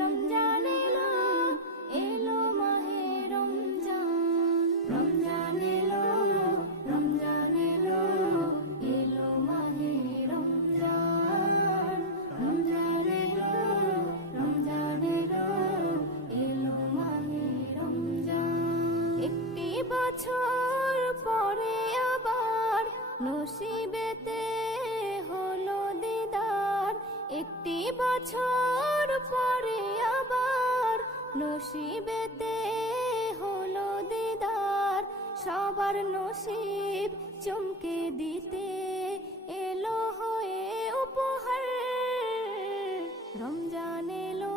রমজান এলো, এলো মাহে রমজান। রমজান এলো, রমজান এলো, এলো মাহে রমজান। রমজান এলো, রমজান এলো, এলো মাহে রমজান। একটি বছর পরে আবার নসিবেতে হলো দিদার। একটি বছর পরে আবার নসিবেতে হলো দিদার। সবার নসিব চমকে দিতে এলো হয়ে উপহার। রমজান এলো,